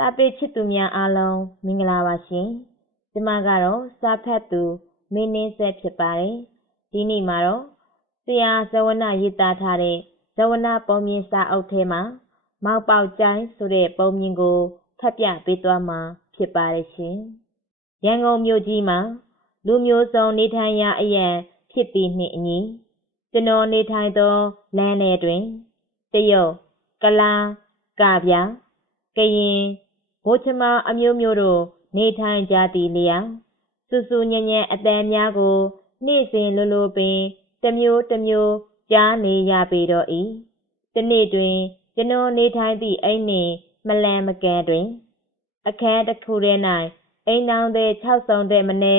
စာပေချစ်သူများအားလုံးမင်္ဂလာပါရှင်။ကျမကတော့စာဖတ်သူမင်းနှင်းဆက်ဖြစ်ပါတယ်။ဒီနေ့မှာတော့ဆရာဇဝနရေးသားထားတဲ့ဇဝနပုံမြင်စာအုပ်ထဲမှာမောက်ပေါက်ကျိုင်းဆိုတဲ့ပုံမြင်ကိုဖတ်ပြပေးသွားမှာဖြစ်ပါတယ်ရှင်။ရန်ကုန်မြို့ကြီးမှာလူမျိုးစုံနေထိုင်ရာအရန်ဖြစ်ပြီးနှင့်အညီကျွန်တော်နေထိုင်သောလမ်းထဲတွင်တရုတ်ကလားကဗျာကရင် ဗိုလ်ချမောင်အမျိုးမျိုးတို့နေထိုင်ကြသည်လျောက်ဆူဆူညံ့ညံ့အသံများကို နေ့စဉ်လိုလိုပင်တမျိုးတမျိုးကြားနေရပေတော့၏တနေ့တွင်ကျွန်တော်နေထိုင်သည့်အိမ်နှင့်မလန်မကန်တွင် အခန်းတစ်ခုထဲ၌အိမ်နောင်သည်၆ဆောင်တဲ့မနေ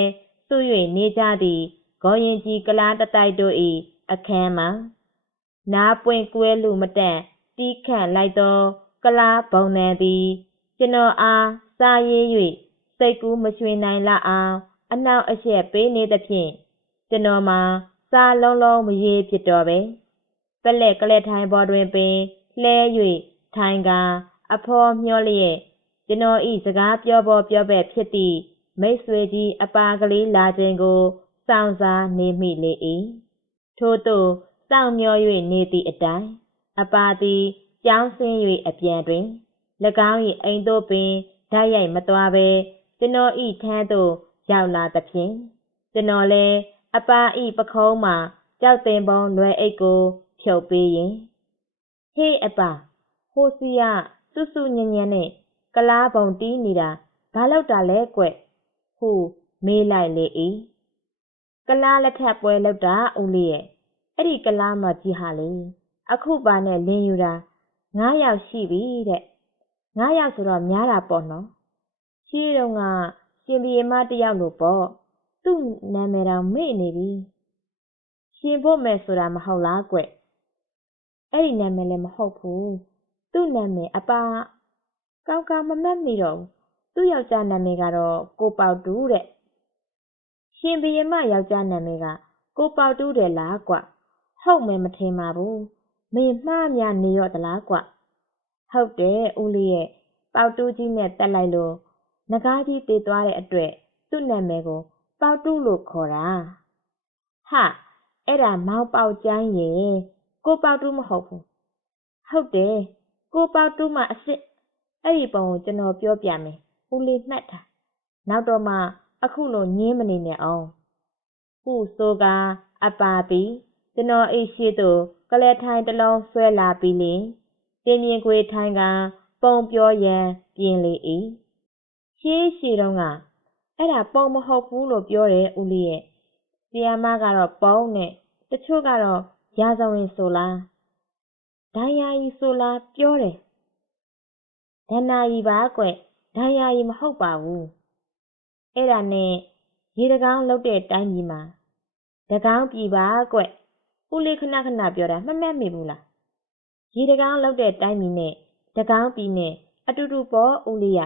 စု၍နေကြသည့်ဂေါ်ရင်ကြီးကလားတတိုက်တို့၏အခန်းမှာနားပွင့်ကွဲလူမတန့်တီးခန့်လိုက်သော ကလားဘုံနံသည် ကျွန်တော်အားစားရေး၍စိတ်ကူးမရွှင်နိုင်လောက်အောင်အနှောင့်အယှက်ပေးနေသဖြင့်ကျွန်တော်မှာစားလုံးလုံးမရေဖြစ်တော့ပဲပလက်ကလက်ထိုင်ပေါ်တွင်ပင်လှဲ၍ထိုင်ကာအဖော်မျောလျက်ကျွန်တော်ဤစကားပြောပေါ်ပြောပဲ့ဖြစ်သည့်မိတ်ဆွေကြီးအပါကလေးလာခြင်းကိုစောင့်စားနေမိလေ၏ထို့သို့စောင့်မျော၍နေသည့်အတိုင်းအပါသည်ကြောင်းဆင်း၍အပြန်တွင်၎ င်း၏အိမ်သို့ပင်ဓာတ်ရိုက်မသွားဘဲကျွန်တော်ဤထမ်းသို့ရောက်လာသဖြင့်ကျွန်တော်လည်းအပါဤပခုံးမှာကြောက်တင်ပုံလွယ်အိတ်ကိုဖြုတ်ပေးရင်ဟေးအပါဟိုစီကစွစွညံ့ညံ့နဲ့ကလားပုံတီးနေတာဘာလောက်တာလဲကွဟုမေးလိုက်လေ၏ကလားလက်ထပ်ပွဲလောက်တာဦးလေးရဲ့အဲ့ဒီကလားမကြီးဟာလေအခုပါနဲ့လင်းယူတာ9ယောက်ရှိပြီတဲ့ 9ယောက်ဆိုတော့များတာပေါ့နော်ရှင်းတော့ကရှင်ဘီမတယောက်လို့ပေါ့သူ့နာမည်တော်မေ့နေပြီရှင်ဖို့မယ်ဆိုတာမဟုတ်လားကွအဲ့ဒီနာမည်လည်းမဟုတ်ဘူးသူ့နာမည်အပါကောင်းကောင်းမမှတ်မိတော့ဘူးသူ့ယောက်ျားနာမည်ကတော့ကိုပေါတူတဲ့ရှင်ဘီမယောက်ျားနာမည်ကကိုပေါတူတယ်လားကွဟုတ်မယ်မထင်ပါဘူးမင်းမှားများနေရော့သလားကွ ဟုတ်တယ်ဦးလေးရဲ့ပေါတူးကြီးနဲ့တက်လိုက်လို့ငကားကြီးတည်သွားတဲ့အတွက်သူ့နာမည်ကိုပေါတူးလို့ခေါ်တာဟာအဲ့ဒါမောင်ပေါက်ကျိုင်းရဲ့ကိုပေါတူးမဟုတ်ဘူးဟုတ်တယ်ကိုပေါတူးမှအစ်စ်အဲ့ဒီပုံကိုကျွန်တော်ပြောပြမယ်ဦးလေးမှတ်တာနောက်တော့မှအခုလိုညင်းမနေနဲ့အောင်ဟုဆိုကအပါပြီးကျွန်တော်အိတ်ရှိသူကလဲထိုင်တလုံးဆွဲလာပြီးလင် တင်မြင်ခွေထိုင်ကပုံပြောရန်ပြင်လေ၏ရှေးရှည်တုန်းကအဲ့ဒါပုံမဟုတ်ဘူးလို့ပြောတယ်ဦးလေးရဲ့ဆီယာမကတော့ပုံနဲ့တချို့ကတော့ရာဇဝင်ဆိုလားဒိုင်ယာကြီးဆိုလားပြောတယ်ဒဏ္ဍာကြီးပါကွဒိုင်ယာကြီးမဟုတ်ပါဘူးအဲ့ဒါနဲ့ရေတကောင်းလုတ်တဲ့တိုင်းကြီးမှာတကောင်းပြီပါကွဦးလေးခဏခဏပြောတာမှတ်မှတ်မိဘူးလား ရေတကောင်းလောက်တဲ့တိုင်းမီနဲ့တကောင်းပြီးနဲ့အတူတူပေါ့ဦးလေးရ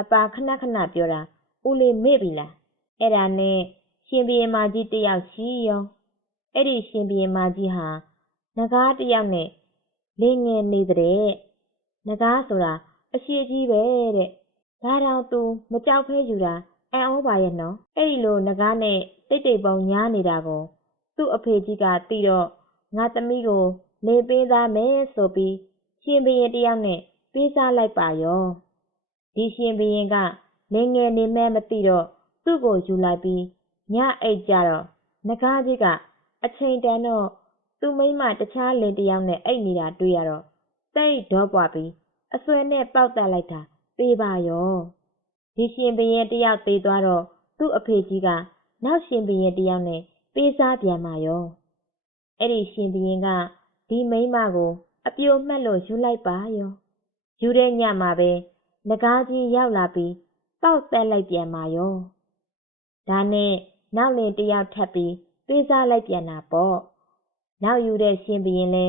အပါခဏခဏပြောတာဦးလေးမေ့ပြီလားအဲ့ဒါနဲ့ရှင်ဘီရင်မကြီးတယောက်ရှိရောအဲ့ဒီရှင်ဘီရင်မကြီးဟာငကားတယောက်နဲ့လင်းငယ်နေတဲ့ငကားဆိုတာအရှိကြီးပဲတဲ့ဒါတောင်သူမကြောက်ဖဲယူတာအံ့ဩပါရဲ့နော်အဲ့ဒီလိုငကားနဲ့တိတ်တိတ်ပုံညားနေတာကိုသူ့အဖေကြီးကသိတော့ငါသမီးကို လေပေးသားမယ်ဆိုပြီးရှင်ဘရင်တယောက်နဲ့ပေးစားလိုက်ပါရောဒီရှင်ဘရင်ကလင်ငယ်နေမဲမသိတော့သူ့ကိုယူလိုက်ပြီးညအိတ်ကြတော့ငကားကြီးကအချိန်တန်တော့သူ့မိမတခြားလင်တယောက်နဲ့အိတ်နေတာတွေ့ရတော့စိတ်ဒေါပွားပြီးအဆွဲနဲ့ပေါက်တက်လိုက်တာပေးပါရောဒီရှင်ဘရင်တယောက်သေးသွားတော့သူ့အဖေကြီးကနောက်ရှင်ဘရင်တယောက်နဲ့ပေးစားပြန်ပါရောအဲ့ဒီရှင်ဘရင်က ဒီမိန်းမကို အပြိုမှတ်လို့ယူလိုက်ပါရောယူတဲ့ညမှာပဲငကားကြီးရောက်လာပြီးပေါက်တက်လိုက်ပြန်ပါရောဒါနဲ့နောက်လင်တယောက်ထပ်ပြီးပေးစားလိုက်ပြန်တာပေါ့နောက်ယူတဲ့ရှင်ဘရင်လဲ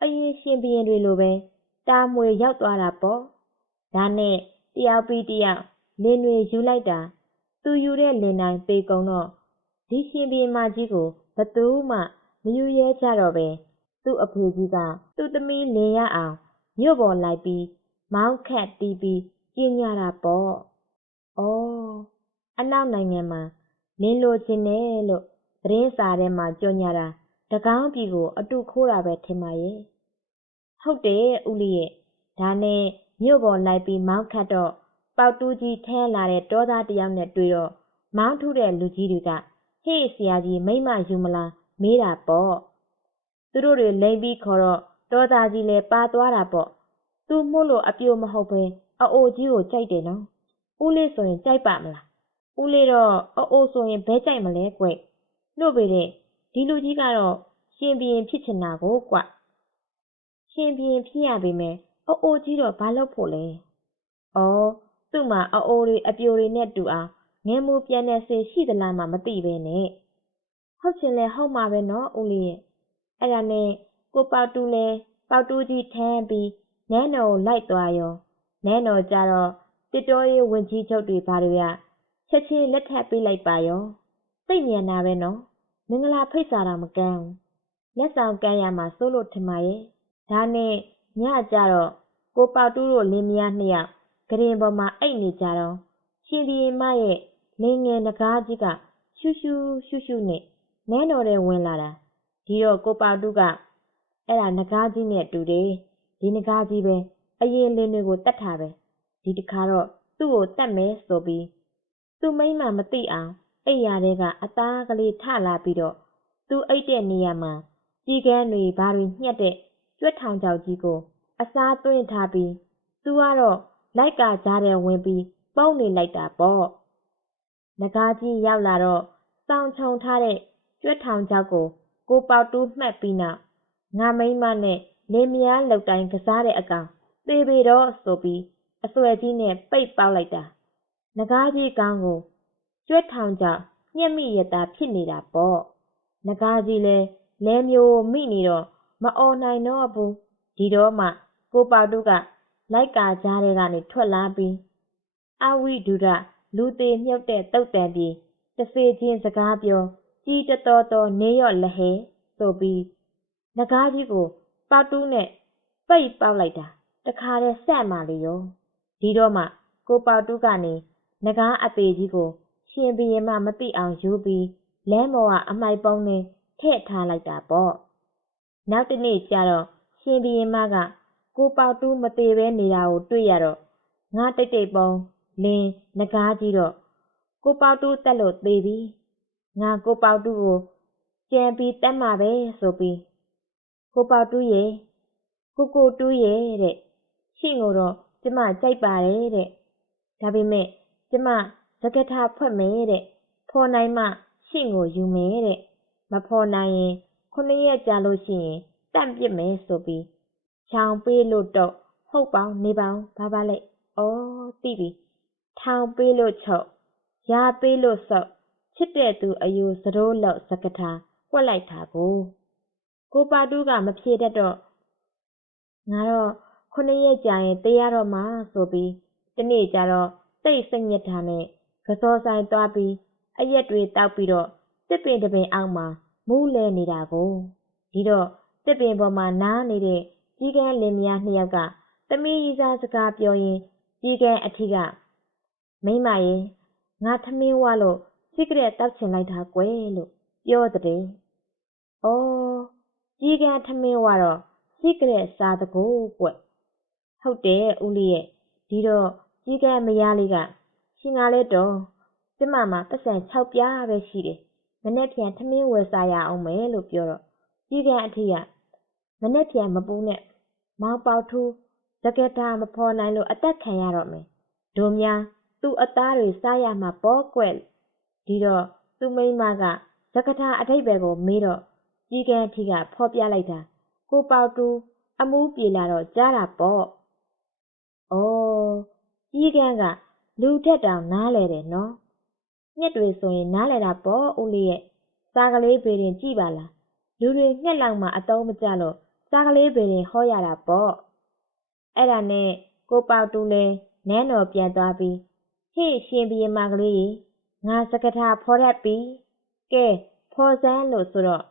အရင်ရှင်ဘရင်တွေလိုပဲတာမွေရောက်သွားတာပေါ့ဒါနဲ့တယောက်ပြီးတယောက်လင်းတွေယူလိုက်တာသူယူတဲ့လင်တိုင်းပေကုံတော့ဒီရှင်ဘီမကြီးကိုဘသူမှမယူရဲကြတော့ပဲ သူ့အဖေကြီးကသူ့သမီးလင်ရအောင်မြို့ပေါ်လိုက်ပြီးမောင်းခတ်တီးပြီးကြီးညာတာပေါ့။ဩအနောက်နိုင်ငံမှာလင်းလိုချင်တယ်လို့သတင်းစာထဲမှာကြော်ညာတာတကောင်းပြည်ကို အတူခိုးတာပဲထင်ပါရဲ့။ဟုတ်တယ်ဦးလေးရဲ့ဒါနဲ့မြို့ပေါ်လိုက်ပြီးမောင်းခတ်တော့ပေါက်တူးကြီးထဲလာတဲ့တောသားတယောက်နဲ့တွေ့တော့မောင်းထုတဲ့လူကြီးတွေကဟေ့ဆရာကြီးမိမယူမလားမေးတာပေါ့ သူတို့တွေလိမ့်ပြီးခေါ်တော့တောသားကြီးလည်းပါသွားတာပေါ့သူမို့လို့အပြိုမဟုတ်ပဲအအိုကြီးကိုကြိုက်တယ်နော်ဦးလေးဆိုရင်ကြိုက်ပါမလားဦးလေးတော့အအိုဆိုရင်ဘဲကြိုက်မလဲကွနှုတ်ပေတဲ့ဒီလူကြီးကတော့ရှင်ဘရင်ဖြစ်ချင်တာကိုကွရှင်ဘရင်ဖြစ်ရပေမဲ့အိုအိုကြီးတော့ဘာလုပ်ဖို့လဲ။အော်သူ့မှာအအိုတွေအပြိုတွေနဲ့တူအောင်ငယ်မိုးပြန်တဲ့ဆေးရှိသလားမှမသိပဲနဲ့။ဟုတ်ချင်လဲဟုတ်မှာပဲနော်ဦးလေးရဲ့။ အဲ့ဒါနဲ့ကိုပေါတူလဲပေါတူကြီးထမ်းပြီးနန်းတော်ကိုလိုက်သွားရောနန်းတော်ကြတော့တစ်တော်ရေးဝင်ကြီးချုပ်တွေဘာတွေကချက်ချင်းလက်ထပ်ပေးလိုက်ပါရောစိတ်ညံတာပဲနော်မင်္ဂလာဖိတ်စာတော့မကန်းဘူးလက်ဆောင်ကမ်းရမှာစိုးလို့ထင်ပါရဲ့ဒါနဲ့ညကျတော့ကိုပေါတူးတို့လင်မယားနှစ်ယောက်ကုတင်ပေါ်မှာအိပ်နေကြတော့ရှင်ဘုရင်မရဲ့လင်ငယ်နဂါးကြီးကရှူးရှူးရှူးရှူးနဲ့နန်းတော်ထဲဝင်လာတာ။ ဒီတော့ကိုပေါတူးကအဲ့ဒါနဂါးကြီးနဲ့တူတယ်။ဒီနဂါးကြီးပဲအရင်လင်တွေကိုသတ်တာပဲ။ဒီတခါတော့သူ့ကိုသတ်မယ်ဆိုပြီးသူ့မိန်းမမသိအောင်အိပ်ယာထဲကအသားကလေးထလာပြီးတော့သူအိပ်တဲ့နေရာမှာကျီးကန်းတွေဘာတွေညှက်တဲ့ကြွက်ထောင်ချောက်ကြီးကို အစားသွင်းထားပြီးသူကတော့လိုက်ကာကြားထဲဝင်ပြီးပုန်းနေလိုက်တာပေါ့။နဂါးကြီးရောက်လာတော့စောင်ခြုံထားတဲ့ကြွက်ထောင်ချောက်ကို ကိုပေါတူးမှတ်ပြီးနောက်ငါမိန်းမနဲ့လင်မယားလုပ်တိုင်းကစားတဲ့အကောင်သေပေတော့ဆိုပြီးအဆွဲကြီးနဲ့ပိတ်ပေါက်လိုက်တာ။နဂါးကြီးကောင်းကိုကြွက်ထောင်ချောက်ညှက်မိရတာဖြစ်နေတာပေါ့။နဂါးကြီးလည်းလဲမျိုးမိနေတော့မအော်နိုင်တော့ဘူးဒီတော့မှကိုပေါတုကလိုက်ကာကြားထဲကနေထွက်လာပြီးအဝိဒုရလူသေးမြုပ်တဲ့တုတ်တန်ပြီးတစေချင်းစကားပြော ကြီးတတော်တော်နေရော့လဟဲဆိုပြီးငကားကြီးကိုပေါတူးနဲ့ပိတ်ပေါက်လိုက်တာတခါတည်းဆက်မှလေရောဒီတော့မှကိုပေါတူးကနေငကားအသေးကြီးကို ရှင်ဘရင်မှမသိအောင်ယူပြီးလမ်းပေါ်ကအမိုက်ပုံးနဲ့ထည့်ထားလိုက်တာပေါ့နောက်တနေ့ကျတော့ရှင်ဘရင်မကကိုပေါတူးမသေးပဲနေတာကိုတွေ့ရတော့ငါတိတ်တိတ်ပုံလင်းငကားကြီးတော့ကိုပေါတူးတက်လို့သေပြီ ငါကိုပေါတူးကိုကြံပြီးတက်မှာပဲဆိုပြီးကိုပေါတူးရဲ့ကိုကိုတူးရဲ့တဲ့ရှင့်ကိုတော့ကျမကြိုက်ပါတယ်တဲ့ဒါပေမဲ့ကျမစကထဖွက်မယ်တဲ့ဖော်နိုင်မှရှင့်ကိုယူမယ်တဲ့မဖော်နိုင်ရင်ခုနှစ်ရက်ကြာလို့ရှိရင်တန့်ပစ်မယ်ဆိုပြီးချောင်ပေးလို့တော့ဟုတ်ပေါင်းနေပေါင်းဘာပါလဲဩသိပြီထောင်ပေးလို့ချုပ်ရာပေးလို့ဆော့ ချစ်တဲ့သူအယူစတိုးလောက်စကထာကွက်လိုက်တာကိုကိုပါတူးကမဖြေတတ်တော့ငါတော့ခုနှစ်ရက်ကြာရင်တေးရတော့မှာဆိုပြီးတနေ့ကျတော့တိတ်စိတ်ညစ်တာနဲ့ကစောဆိုင်သွားပြီးအရက်တွေတောက်ပြီးတော့တစ်ပင်တပင်အောက်မှာမူးလဲနေတာကိုဒီတော့တစ်ပင်ပေါ်မှာနားနေတဲ့ကြီးကန်းလင်မယားနှစ်ယောက်ကသမီးကြီးစားစကားပြောရင်းကြီးကန်းအထီးကမိမရေငါထမင်းဝလို့ စိကရက်တောက်ချင်လိုက်တာကွယ်လို့ပြောတဲ့။အော်ကြီးကန်းထမင်းဝတော့စိကရက်စားတကိုးကွ။ဟုတ်တယ်ဦးလေးရဲ့ဒီတော့ကြီးကန်းမယားလေးကရှင်ကလည်းတော့ကျမမှာပတ်စံ6ပြားပဲရှိတယ်။မနေ့ပြန်ထမင်းဝယ်စားရအောင်မယ်လို့ပြောတော့ကြီးကန်းအထီးကမနေ့ပြန်မပူးနဲ့မောင်ပေါထူးစကတာမဖော်နိုင်လို့အသက်ခံရတော့မယ်။တို့များသူ့အသားတွေစားရမှာပေါ့ကွယ် ဒီတော့သူ့မိန်းမကစကတာအထိပ်ပဲကိုမေးတော့ကြီးကန်းထီကဖော်ပြလိုက်တာကိုပေါတူးအမူးပြေလာတော့ကြားတာပေါ့။အော်ကြီးကန်းကလူထက်တောင်နားလဲတယ်နော်။ညက်တွေဆိုရင်နားလဲတာပေါ့ဦးလေးရဲ့စားကလေးပေရင်ကြည့်ပါလားလူတွေငှက်လောက်မှအတုံးမကျလို့စားကလေးပေရင်ဟောရတာပေါ့အဲ့ဒါနဲ့ကိုပေါတူလဲနန်းတော်ပြန်သွားပြီးဟေ့ရှင်ဘီမကလေး ငါစကထာဖော်တတ်ပြီကဲဖော်စမ်းလို့ဆိုတော့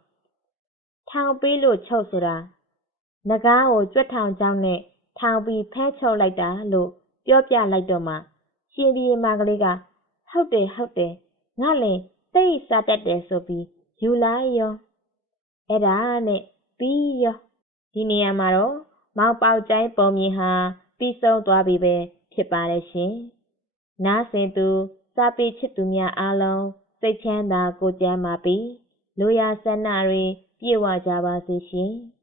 ထောင်ပေးလို့ချုပ်ဆိုတာငကားကိုကြွက်ထောင်ကြောင်းနဲ့ထောင်ပြီးဖမ်းချုပ်လိုက်တာလို့ပြောပြလိုက်တော့မှရှင်ဘီရင်မကလေးကဟုတ်တယ်ဟုတ်တယ်ငါလည်းသိစားတတ်တယ်ဆိုပြီးယူလိုက်ရောအဲ့ဒါနဲ့ပြီးရောဒီနေရာမှာတော့မောင်ပေါက်ကျိုင်းပုံမြင်ဟာပြီးဆုံးသွားပြီပဲဖြစ်ပါတယ်ရှင်နားဆင်သူ စာပေချစ်သူများအားလုံးစိတ်ချမ်းသာကိုကြမ်းပါပြီလိုရာဆန္ဒတွေပြည့်ဝကြပါစေရှင်။